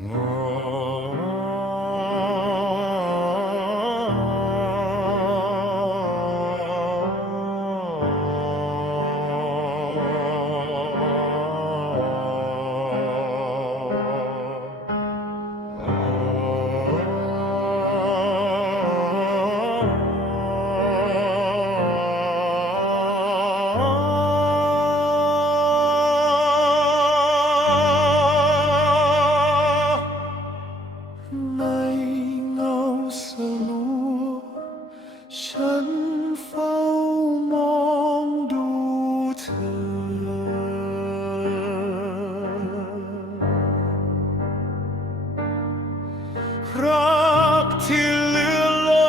ใเฝ้ามองดูเธอ รักที่เหลือล้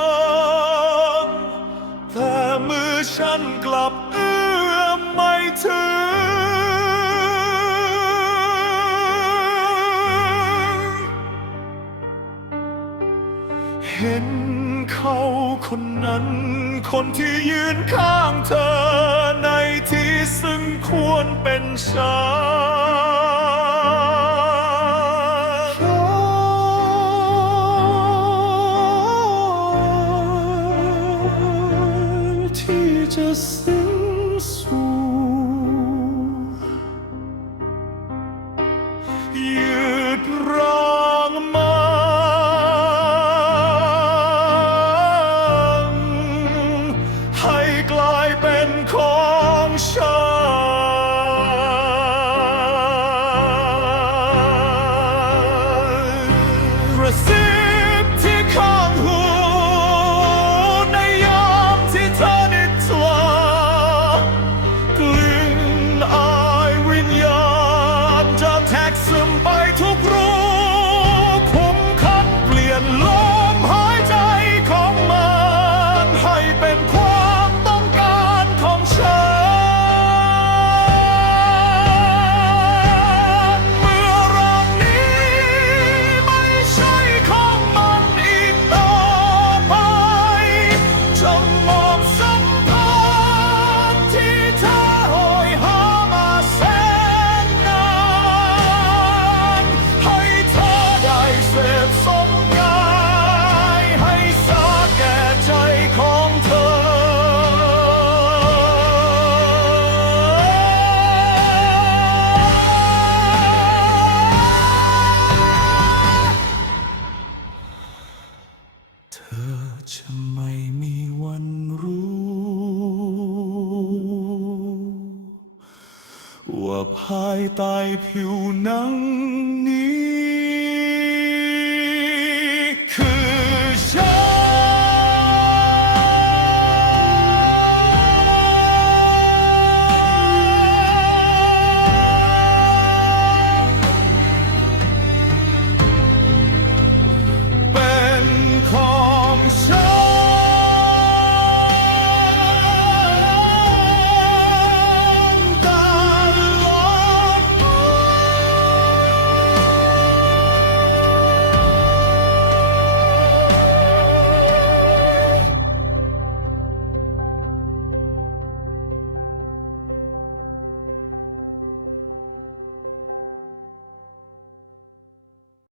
นแต่มือฉันกลับเอื้อมไม่ถึง เห็นเขาคนนั้น คนที่ยืนข้างเธอในที่ซึ่งควรเป็นฉันที่จะสิ้นสู่ยืดร่า ธอจะไม่มีวันรู้ ว่าภายใต้ผิวหนังนี้